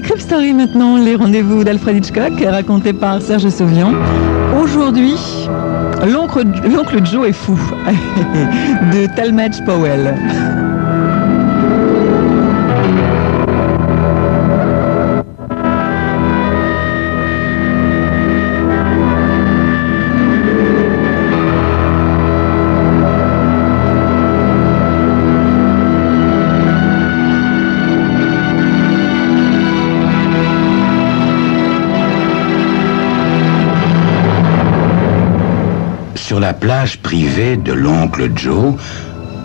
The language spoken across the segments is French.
C'est Crib Story maintenant, les rendez-vous d'Alfred Hitchcock, racontés par Serge Sauvian. Aujourd'hui, l'oncle Joe est fou, de Talmadge Powell. Sur la plage privée de l'oncle Joe,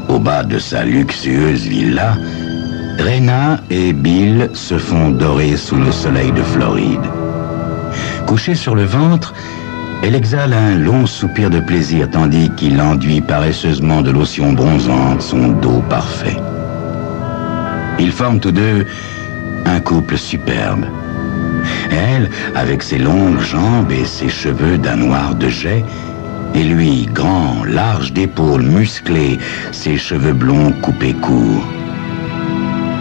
au bas de sa luxueuse villa, Rena et Bill se font dorer sous le soleil de Floride. Couchée sur le ventre, elle exhale un long soupir de plaisir tandis qu'il enduit paresseusement de lotion bronzante son dos parfait. Ils forment tous deux un couple superbe. Elle, avec ses longues jambes et ses cheveux d'un noir de jais, et lui, grand, large d'épaules, musclé, ses cheveux blonds coupés courts.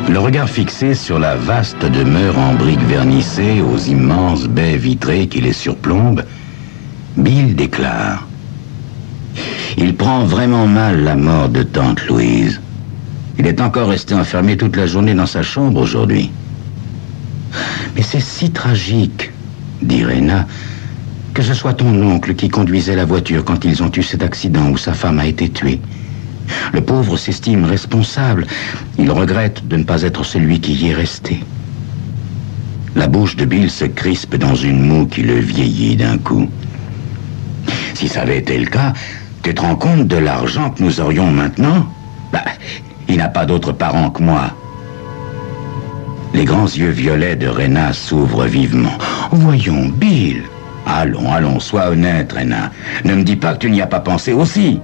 Le regard fixé sur la vaste demeure en briques vernissées aux immenses baies vitrées qui les surplombent, Bill déclare: il prend vraiment mal la mort de tante Louise. Il est encore resté enfermé toute la journée dans sa chambre aujourd'hui. Mais c'est si tragique, dit Rena, que ce soit ton oncle qui conduisait la voiture quand ils ont eu cet accident où sa femme a été tuée. Le pauvre s'estime responsable. Il regrette de ne pas être celui qui y est resté. La bouche de Bill se crispe dans une moue qui le vieillit d'un coup. Si ça avait été le cas, tu te rends compte de l'argent que nous aurions maintenant? Il n'a pas d'autres parents que moi. Les grands yeux violets de Rena s'ouvrent vivement. Voyons, Bill. Allons, sois honnête, Rena. Ne me dis pas que tu n'y as pas pensé aussi.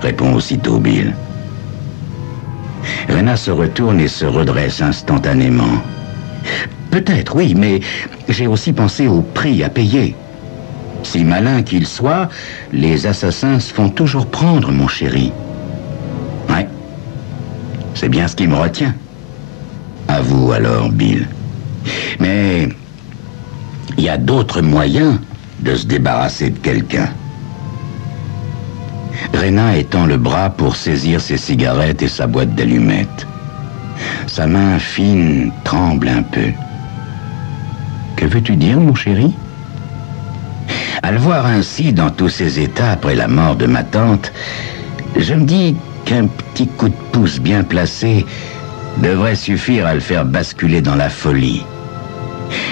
Répond aussitôt Bill. Rena se retourne et se redresse instantanément. Peut-être, oui, mais j'ai aussi pensé au prix à payer. Si malin qu'ils soient, les assassins se font toujours prendre, mon chéri. Ouais, c'est bien ce qui me retient. À vous alors, Bill. Mais il y a d'autres moyens de se débarrasser de quelqu'un. Rena étend le bras pour saisir ses cigarettes et sa boîte d'allumettes. Sa main fine tremble un peu. Que veux-tu dire, mon chéri? À le voir ainsi dans tous ses états après la mort de ma tante, je me dis qu'un petit coup de pouce bien placé devrait suffire à le faire basculer dans la folie.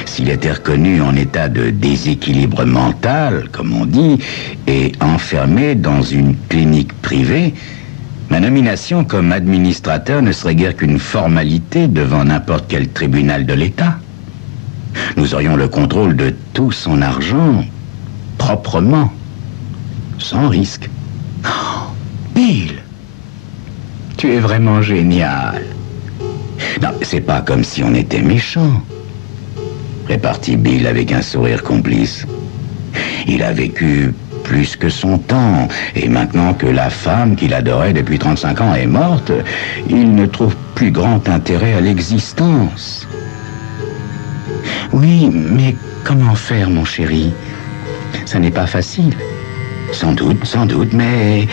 S'il était reconnu en état de déséquilibre mental, comme on dit, et enfermé dans une clinique privée, ma nomination comme administrateur ne serait guère qu'une formalité devant n'importe quel tribunal de l'État. Nous aurions le contrôle de tout son argent, proprement, sans risque. Oh, Bill, tu es vraiment génial. Non, c'est pas comme si on était méchant. Répartit Bill avec un sourire complice. Il a vécu plus que son temps, et maintenant que la femme qu'il adorait depuis 35 ans est morte, il ne trouve plus grand intérêt à l'existence. Oui, mais comment faire, mon chéri? Ça n'est pas facile. Sans doute, mais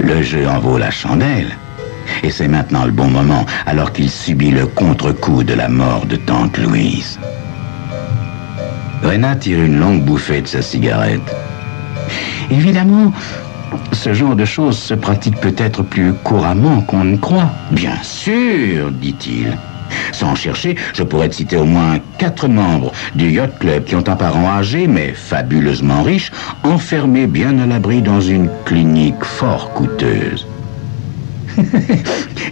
le jeu en vaut la chandelle. Et c'est maintenant le bon moment, alors qu'il subit le contre-coup de la mort de tante Louise. Rena tire une longue bouffée de sa cigarette. Évidemment, ce genre de choses se pratique peut-être plus couramment qu'on ne croit. Bien sûr, dit-il. Sans chercher, je pourrais te citer au moins 4 membres du Yacht Club qui ont un parent âgé, mais fabuleusement riche, enfermé bien à l'abri dans une clinique fort coûteuse.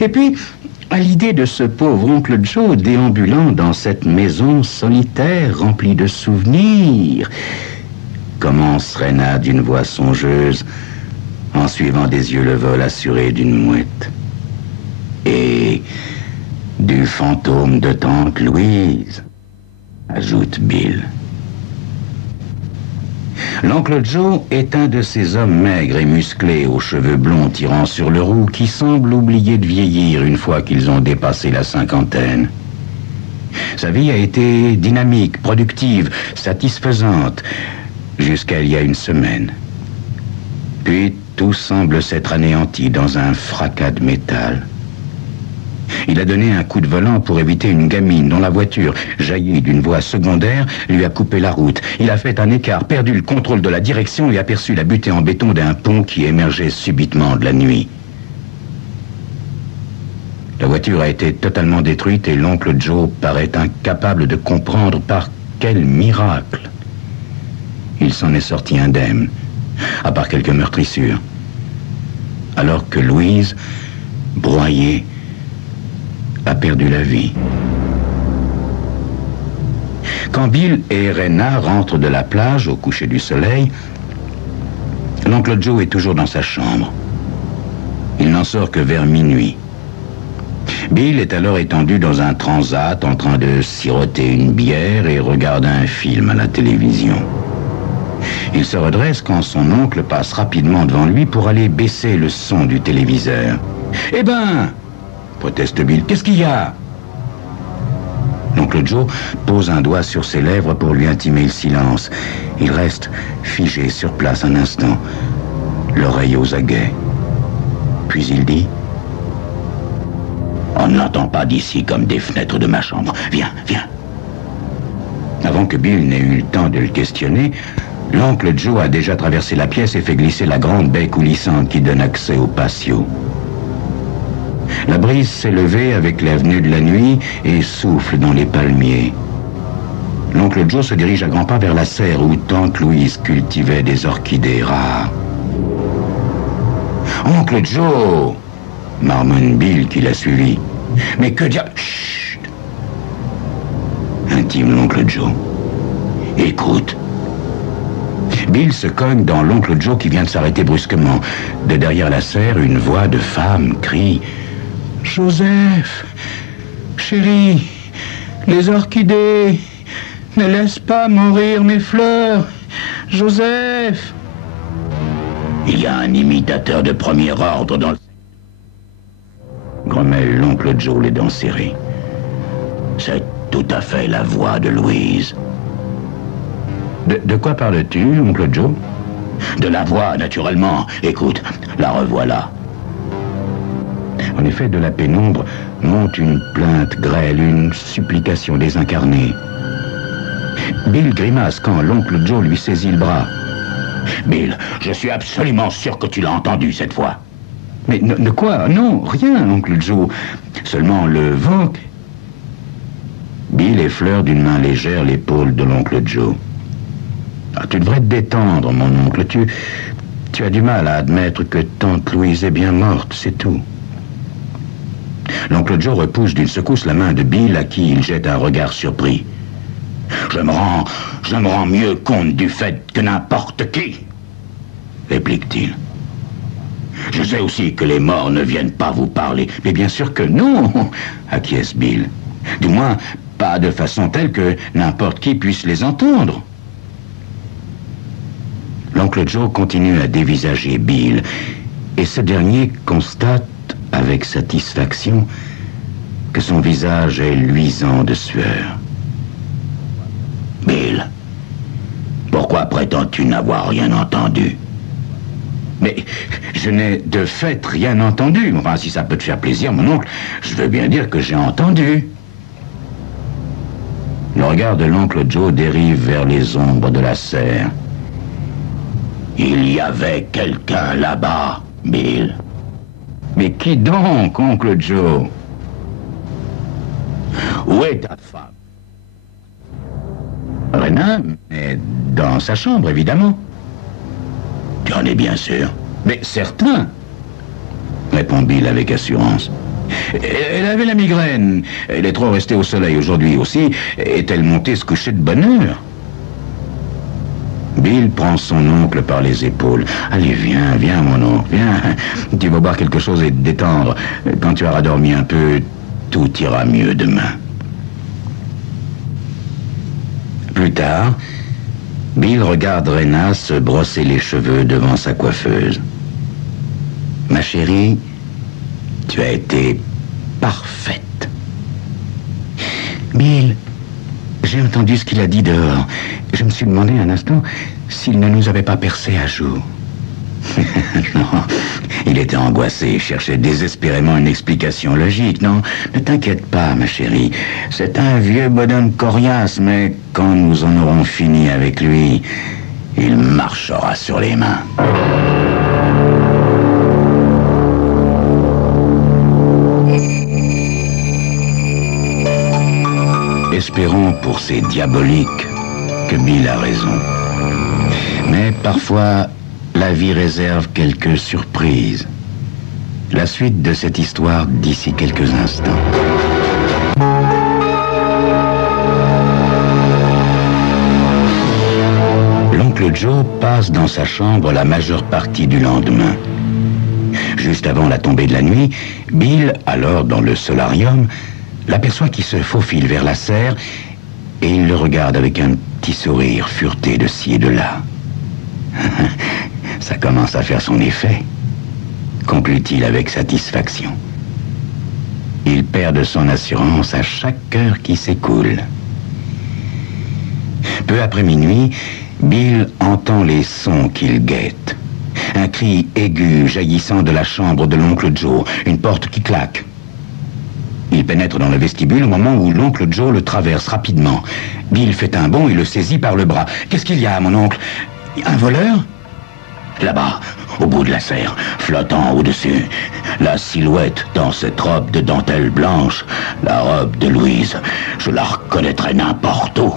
Et puis, à l'idée de ce pauvre oncle Joe déambulant dans cette maison solitaire remplie de souvenirs, commence Rena d'une voix songeuse en suivant des yeux le vol assuré d'une mouette. Et du fantôme de tante Louise, ajoute Bill. L'oncle Joe est un de ces hommes maigres et musclés aux cheveux blonds tirant sur le roux qui semblent oublier de vieillir une fois qu'ils ont dépassé la cinquantaine. Sa vie a été dynamique, productive, satisfaisante, jusqu'à il y a une semaine. Puis tout semble s'être anéanti dans un fracas de métal. Il a donné un coup de volant pour éviter une gamine dont la voiture, jaillie d'une voie secondaire, lui a coupé la route. Il a fait un écart, perdu le contrôle de la direction et aperçu la butée en béton d'un pont qui émergeait subitement de la nuit. La voiture a été totalement détruite et l'oncle Joe paraît incapable de comprendre par quel miracle il s'en est sorti indemne, à part quelques meurtrissures. Alors que Louise, broyée, a perdu la vie. Quand Bill et Rena rentrent de la plage au coucher du soleil, l'oncle Joe est toujours dans sa chambre. Il n'en sort que vers minuit. Bill est alors étendu dans un transat en train de siroter une bière et regarder un film à la télévision. Il se redresse quand son oncle passe rapidement devant lui pour aller baisser le son du téléviseur. « Eh ben !» proteste Bill. « Qu'est-ce qu'il y a ?» L'oncle Joe pose un doigt sur ses lèvres pour lui intimer le silence. Il reste figé sur place un instant, l'oreille aux aguets. Puis il dit: « On ne l'entend pas d'ici comme des fenêtres de ma chambre. Viens, viens. » Avant que Bill n'ait eu le temps de le questionner, l'oncle Joe a déjà traversé la pièce et fait glisser la grande baie coulissante qui donne accès au patio. La brise s'est levée avec la venue de la nuit et souffle dans les palmiers. L'oncle Joe se dirige à grands pas vers la serre où tante Louise cultivait des orchidées rares. « Oncle Joe !» marmonne Bill qui l'a suivi. « Mais que diable... Chut !» intime l'oncle Joe. « Écoute. » Bill se cogne dans l'oncle Joe qui vient de s'arrêter brusquement. De derrière la serre, une voix de femme crie: « Joseph, chérie, les orchidées, ne laisse pas mourir mes fleurs. Joseph !» Il y a un imitateur de premier ordre dans le... grommelle l'oncle Joe, les dents serrées. C'est tout à fait la voix de Louise. De quoi parles-tu, oncle Joe? De la voix, naturellement. Écoute, la revoilà. En effet, de la pénombre monte une plainte grêle, une supplication désincarnée. Bill grimace quand l'oncle Joe lui saisit le bras. Bill, je suis absolument sûr que tu l'as entendu cette fois. Mais de quoi? Non, rien, oncle Joe. Seulement le vent. Bill effleure d'une main légère l'épaule de l'oncle Joe. Ah, tu devrais te détendre, mon oncle. Tu as du mal à admettre que tante Louise est bien morte, c'est tout. L'oncle Joe repousse d'une secousse la main de Bill, à qui il jette un regard surpris. Je me rends mieux compte du fait que n'importe qui, réplique-t-il. Je sais aussi que les morts ne viennent pas vous parler, mais bien sûr que non, acquiesce Bill. Du moins, pas de façon telle que n'importe qui puisse les entendre. L'oncle Joe continue à dévisager Bill, et ce dernier constate avec satisfaction que son visage est luisant de sueur. Bill, pourquoi prétends-tu n'avoir rien entendu? Mais je n'ai de fait rien entendu. Enfin, si ça peut te faire plaisir, mon oncle, je veux bien dire que j'ai entendu. Le regard de l'oncle Joe dérive vers les ombres de la serre. Il y avait quelqu'un là-bas, Bill. Mais qui donc, oncle Joe? Où est ta femme? Rena est dans sa chambre, évidemment. Tu en es bien sûr? Mais certain, répond Bill avec assurance. Elle avait la migraine. Elle est trop restée au soleil aujourd'hui aussi. Est-elle montée se coucher de bonne heure? Bill prend son oncle par les épaules. Allez, viens, viens, mon oncle, viens. Tu vas boire quelque chose et te détendre. Quand tu auras dormi un peu, tout ira mieux demain. Plus tard, Bill regarde Rena se brosser les cheveux devant sa coiffeuse. Ma chérie, tu as été parfaite. Bill, j'ai entendu ce qu'il a dit dehors. Je me suis demandé un instant s'il ne nous avait pas percé à jour. Non, il était angoissé, cherchait désespérément une explication logique. Non, ne t'inquiète pas, ma chérie. C'est un vieux bonhomme coriace, mais quand nous en aurons fini avec lui, il marchera sur les mains. Espérons pour ces diaboliques que Bill a raison. Mais parfois, la vie réserve quelques surprises. La suite de cette histoire d'ici quelques instants. L'oncle Joe passe dans sa chambre la majeure partie du lendemain. Juste avant la tombée de la nuit, Bill, alors dans le solarium, l'aperçoit qui se faufile vers la serre et il le regarde avec un petit sourire fureté de ci et de là. Ça commence à faire son effet, conclut-il avec satisfaction. Il perd de son assurance à chaque heure qui s'écoule. Peu après minuit, Bill entend les sons qu'il guette. Un cri aigu jaillissant de la chambre de l'oncle Joe, une porte qui claque. Il pénètre dans le vestibule au moment où l'oncle Joe le traverse rapidement. Bill fait un bond et le saisit par le bras. « Qu'est-ce qu'il y a, mon oncle? Un voleur ?» Là-bas, au bout de la serre, flottant au-dessus, la silhouette dans cette robe de dentelle blanche, la robe de Louise, je la reconnaîtrais n'importe où.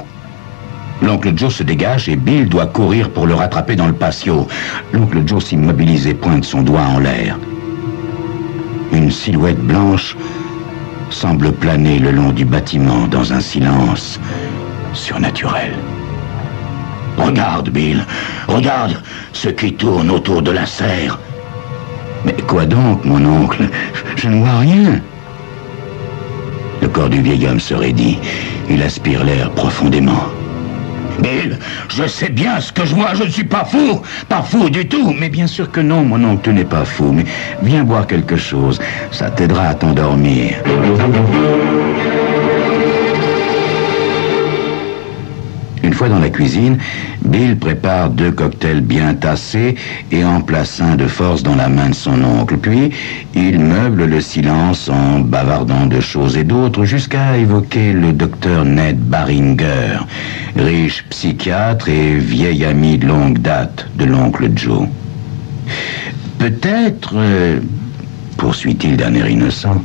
L'oncle Joe se dégage et Bill doit courir pour le rattraper dans le patio. L'oncle Joe s'immobilise et pointe son doigt en l'air. Une silhouette blanche semble planer le long du bâtiment dans un silence surnaturel. Regarde, Bill, regarde ce qui tourne autour de la serre. Mais quoi donc, mon oncle? Je ne vois rien. Le corps du vieil homme se raidit. Il aspire l'air profondément. Bill, je sais bien ce que je vois, je ne suis pas fou du tout. Mais bien sûr que non, mon oncle, tu n'es pas fou. Mais viens boire quelque chose, ça t'aidera à t'endormir. Une fois dans la cuisine, Bill prépare 2 cocktails bien tassés et en place un de force dans la main de son oncle. Puis, il meuble le silence en bavardant de choses et d'autres jusqu'à évoquer le docteur Ned Barringer, riche psychiatre et vieil ami de longue date de l'oncle Joe. Peut-être, poursuit-il d'un air innocent,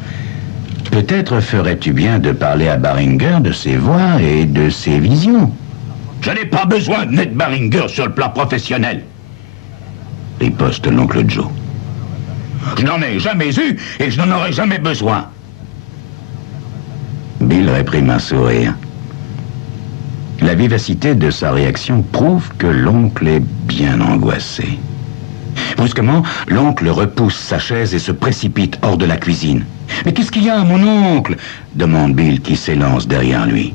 peut-être ferais-tu bien de parler à Barringer de ses voix et de ses visions. Je n'ai pas besoin de Ned Barringer sur le plan professionnel, riposte l'oncle Joe. Je n'en ai jamais eu et je n'en aurai jamais besoin. Bill réprime un sourire. La vivacité de sa réaction prouve que l'oncle est bien angoissé. Brusquement, l'oncle repousse sa chaise et se précipite hors de la cuisine. « Mais qu'est-ce qu'il y a, mon oncle ?» demande Bill qui s'élance derrière lui.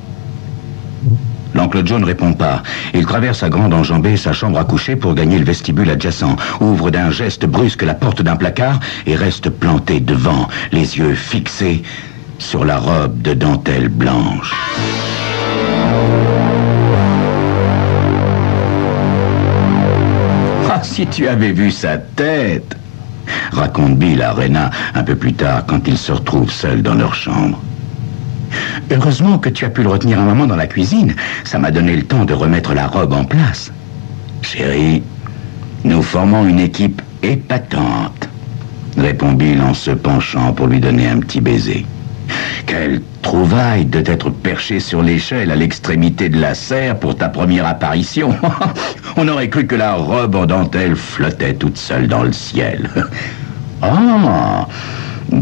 L'oncle Joe ne répond pas. Il traverse à grande enjambée sa chambre à coucher pour gagner le vestibule adjacent, ouvre d'un geste brusque la porte d'un placard et reste planté devant, les yeux fixés sur la robe de dentelle blanche. Ah, si tu avais vu sa tête, raconte Bill à Rena un peu plus tard quand ils se retrouvent seuls dans leur chambre. Heureusement que tu as pu le retenir un moment dans la cuisine. Ça m'a donné le temps de remettre la robe en place. Chérie, nous formons une équipe épatante, répond Bill en se penchant pour lui donner un petit baiser. Quelle trouvaille de t'être perché sur l'échelle à l'extrémité de la serre pour ta première apparition. On aurait cru que la robe en dentelle flottait toute seule dans le ciel. Ah,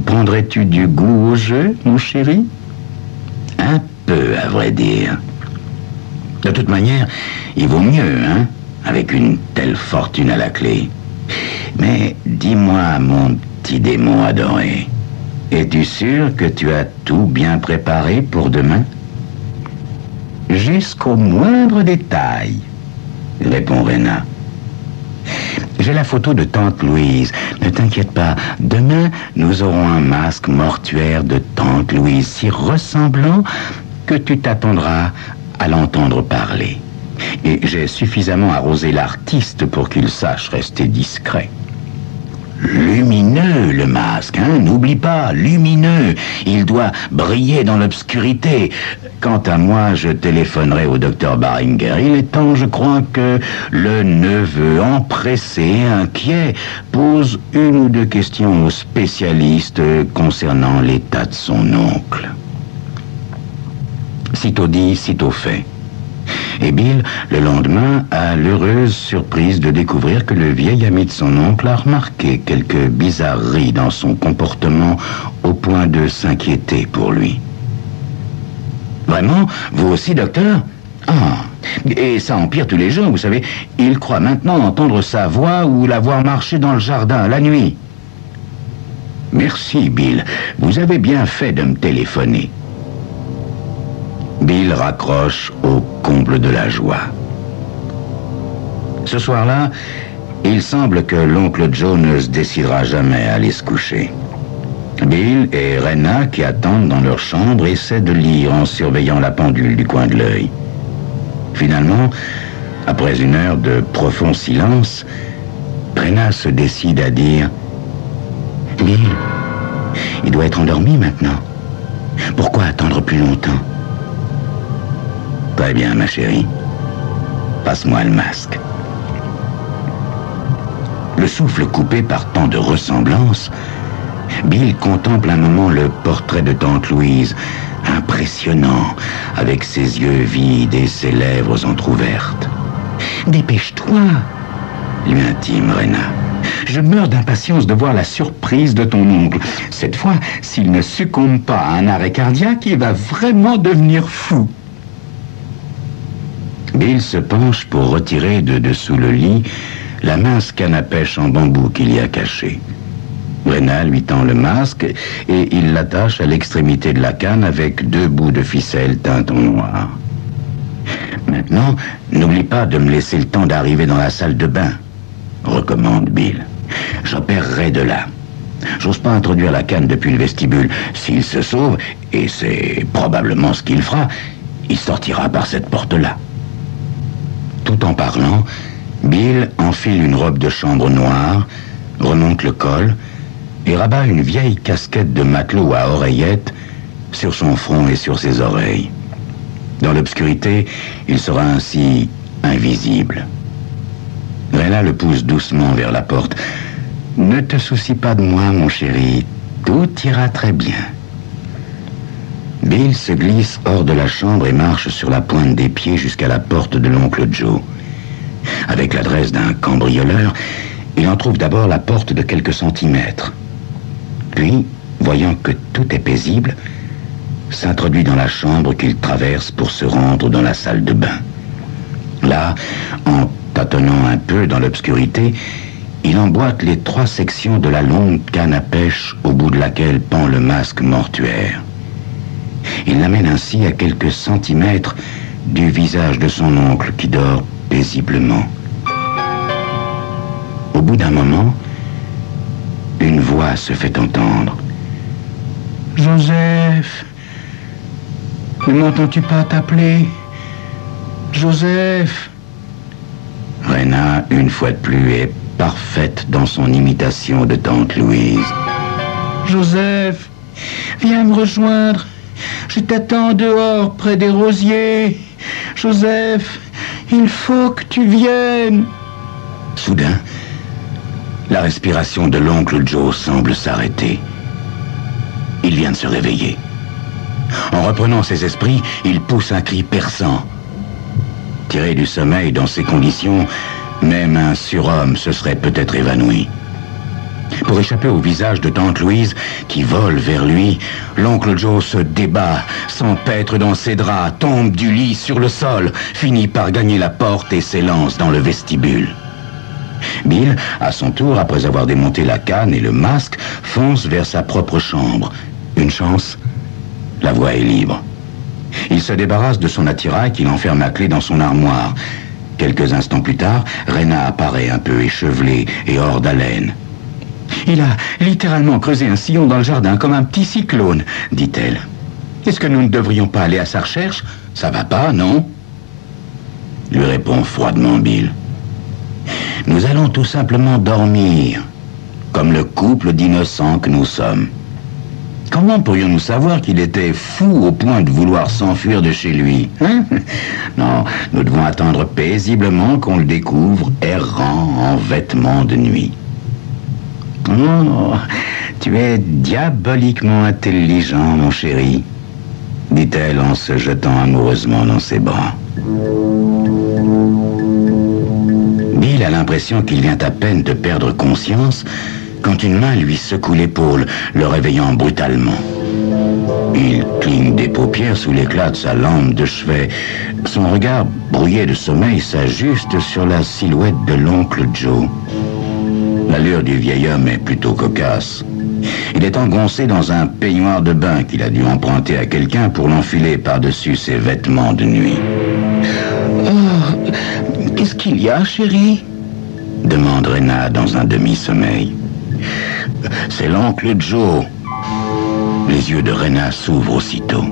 prendrais-tu du goût au jeu, mon chéri? Un peu, à vrai dire. De toute manière, il vaut mieux, hein, avec une telle fortune à la clé. Mais dis-moi, mon petit démon adoré, es-tu sûr que tu as tout bien préparé pour demain? Jusqu'au moindre détail, répond Rena. J'ai la photo de tante Louise. Ne t'inquiète pas, demain, nous aurons un masque mortuaire de tante Louise si ressemblant que tu t'attendras à l'entendre parler. Et j'ai suffisamment arrosé l'artiste pour qu'il sache rester discret. Lumineux, le masque, hein? N'oublie pas, lumineux. Il doit briller dans l'obscurité. Quant à moi, je téléphonerai au docteur Baringer. Il est temps, je crois, que le neveu, empressé et inquiet, pose une ou deux questions aux spécialistes concernant l'état de son oncle. Sitôt dit, sitôt fait. Et Bill, le lendemain, a l'heureuse surprise de découvrir que le vieil ami de son oncle a remarqué quelques bizarreries dans son comportement au point de s'inquiéter pour lui. « Vraiment? Vous aussi, docteur? Ah, et ça empire tous les jours, vous savez. Il croit maintenant entendre sa voix ou la voir marcher dans le jardin la nuit. »« Merci, Bill. Vous avez bien fait de me téléphoner. » Bill raccroche au comble de la joie. Ce soir-là, il semble que l'oncle Joe ne se décidera jamais à aller se coucher. Bill et Rena, qui attendent dans leur chambre, essaient de lire en surveillant la pendule du coin de l'œil. Finalement, après une heure de profond silence, Rena se décide à dire « Bill, il doit être endormi maintenant. Pourquoi attendre plus longtemps? » « Très bien, ma chérie. Passe-moi le masque. » Le souffle coupé par tant de ressemblances, Bill contemple un moment le portrait de tante Louise, impressionnant, avec ses yeux vides et ses lèvres entr'ouvertes. « Dépêche-toi !» lui intime Rena. « Je meurs d'impatience de voir la surprise de ton oncle. Cette fois, s'il ne succombe pas à un arrêt cardiaque, il va vraiment devenir fou. » Bill se penche pour retirer de dessous le lit la mince canne à pêche en bambou qu'il y a cachée. Rena lui tend le masque et il l'attache à l'extrémité de la canne avec 2 bouts de ficelle teintes en noir. « Maintenant, n'oublie pas de me laisser le temps d'arriver dans la salle de bain, » recommande Bill. « J'opérerai de là. J'ose pas introduire la canne depuis le vestibule. S'il se sauve, et c'est probablement ce qu'il fera, il sortira par cette porte-là. » Tout en parlant, Bill enfile une robe de chambre noire, remonte le col et rabat une vieille casquette de matelot à oreillettes sur son front et sur ses oreilles. Dans l'obscurité, il sera ainsi invisible. Rena le pousse doucement vers la porte. « Ne te soucie pas de moi, mon chéri, tout ira très bien. » Bill se glisse hors de la chambre et marche sur la pointe des pieds jusqu'à la porte de l'oncle Joe. Avec l'adresse d'un cambrioleur, il en trouve d'abord la porte de quelques centimètres. Puis, voyant que tout est paisible, s'introduit dans la chambre qu'il traverse pour se rendre dans la salle de bain. Là, en tâtonnant un peu dans l'obscurité, il emboîte les 3 sections de la longue canne à pêche au bout de laquelle pend le masque mortuaire. Il l'amène ainsi à quelques centimètres du visage de son oncle qui dort paisiblement. Au bout d'un moment, une voix se fait entendre. « Joseph, ne m'entends-tu pas t'appeler? Joseph !» Rena, une fois de plus, est parfaite dans son imitation de tante Louise. « Joseph, viens me rejoindre. Je t'attends dehors, près des rosiers. Joseph, il faut que tu viennes. » Soudain, la respiration de l'oncle Joe semble s'arrêter. Il vient de se réveiller. En reprenant ses esprits, il pousse un cri perçant. Tiré du sommeil dans ces conditions, même un surhomme se serait peut-être évanoui. Pour échapper au visage de tante Louise qui vole vers lui, l'oncle Joe se débat, s'empêtre dans ses draps, tombe du lit sur le sol, finit par gagner la porte et s'élance dans le vestibule. Bill, à son tour, après avoir démonté la canne et le masque, fonce vers sa propre chambre. Une chance, la voie est libre. Il se débarrasse de son attirail qu'il enferme à clé dans son armoire. Quelques instants plus tard, Rena apparaît un peu échevelée et hors d'haleine. « Il a littéralement creusé un sillon dans le jardin comme un petit cyclone, dit-elle. » Est-ce que nous ne devrions pas aller à sa recherche? Ça va pas, non? Lui répond froidement Bill. Nous allons tout simplement dormir, comme le couple d'innocents que nous sommes. Comment pourrions-nous savoir qu'il était fou au point de vouloir s'enfuir de chez lui, hein? Non, nous devons attendre paisiblement qu'on le découvre errant en vêtements de nuit. Oh, tu es diaboliquement intelligent, mon chéri, dit-elle en se jetant amoureusement dans ses bras. Bill a l'impression qu'il vient à peine de perdre conscience quand une main lui secoue l'épaule, le réveillant brutalement. Il cligne des paupières sous l'éclat de sa lampe de chevet. Son regard brouillé de sommeil s'ajuste sur la silhouette de l'oncle Joe. L'allure du vieil homme est plutôt cocasse. Il est engoncé dans un peignoir de bain qu'il a dû emprunter à quelqu'un pour l'enfiler par-dessus ses vêtements de nuit. « Oh, qu'est-ce qu'il y a, chérie ?» demande Rena dans un demi-sommeil. « C'est l'oncle Joe. » Les yeux de Rena s'ouvrent aussitôt.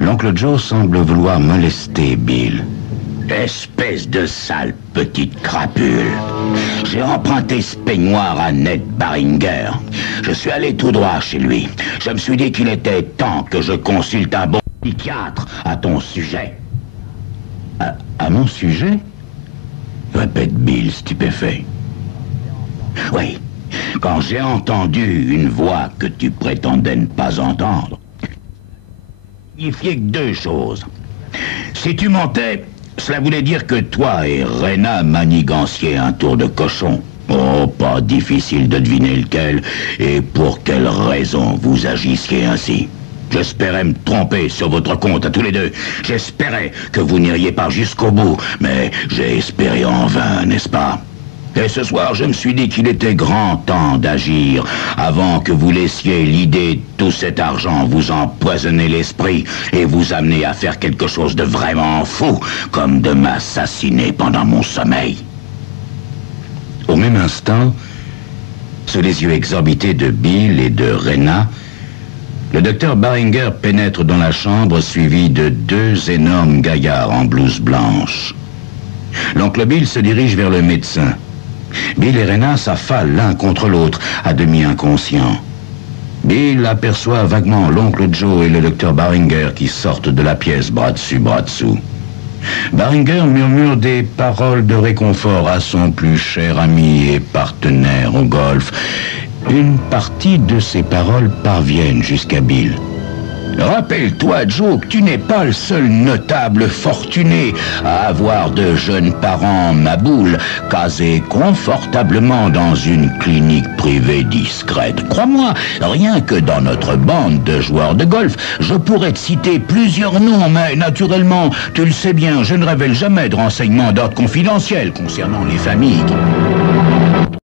L'oncle Joe semble vouloir molester Bill. « Espèce de sale petite crapule. J'ai emprunté ce peignoir à Ned Barringer. Je suis allé tout droit chez lui. Je me suis dit qu'il était temps que je consulte un bon psychiatre à ton sujet. » À mon sujet? Répète Bill, stupéfait. Oui, quand j'ai entendu une voix que tu prétendais ne pas entendre, signifiait que deux choses. Si tu mentais, cela voulait dire que toi et Rena maniganciez un tour de cochon. Oh, pas difficile de deviner lequel et pour quelle raison vous agissiez ainsi. J'espérais me tromper sur votre compte à tous les deux. J'espérais que vous n'iriez pas jusqu'au bout, mais j'ai espéré en vain, n'est-ce pas? Et ce soir, je me suis dit qu'il était grand temps d'agir avant que vous laissiez l'idée de tout cet argent vous empoisonner l'esprit et vous amener à faire quelque chose de vraiment fou, comme de m'assassiner pendant mon sommeil. Au même instant, sous les yeux exorbités de Bill et de Rena, le docteur Barringer pénètre dans la chambre suivi de deux énormes gaillards en blouse blanche. L'oncle Bill se dirige vers le médecin. Bill et Rena s'affalent l'un contre l'autre, à demi inconscients. Bill aperçoit vaguement l'oncle Joe et le docteur Barringer qui sortent de la pièce bras dessus, bras dessous. Barringer murmure des paroles de réconfort à son plus cher ami et partenaire au golf. Une partie de ces paroles parviennent jusqu'à Bill. Rappelle-toi, Joe, que tu n'es pas le seul notable fortuné à avoir de jeunes parents maboules, casés confortablement dans une clinique privée discrète. Crois-moi, rien que dans notre bande de joueurs de golf, je pourrais te citer plusieurs noms, mais naturellement, tu le sais bien, je ne révèle jamais de renseignements d'ordre confidentiel concernant les familles.